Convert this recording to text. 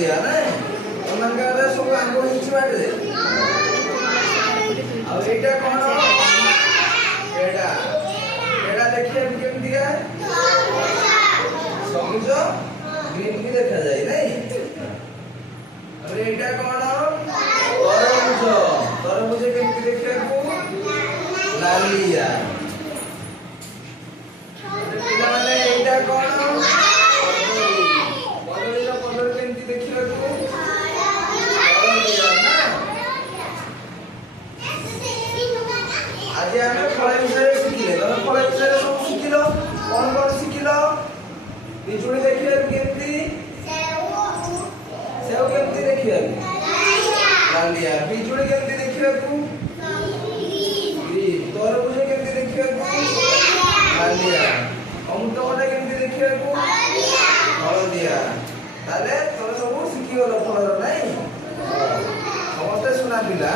हलदिया नहीं एमनकर सब आंब हिची बाटे अब एटा कोन एटा एटा देखिए केमती है सबुज ग्रीन की देखा जाए नहीं अब एटा कोन तरबुज तरबुज केमती देखिए को लालिया पिला माने एटा कोन कदली कलर केमती देखिए को आज आमे फल विषय शिखिले तमे फल विषय सब शिखिलो कोन कोन शिखिलो पिजुड़ी देखिए केमती सेव केमती देखिए लालिया पिजुड़ी केमती देखिए को ग्रीन तरबुज केमती देखिए को लालिया अमृतभंडा केमती देखिए को हलदिया ताले तमे सब शिखि गलो फलर नाही समस्त सुना पिला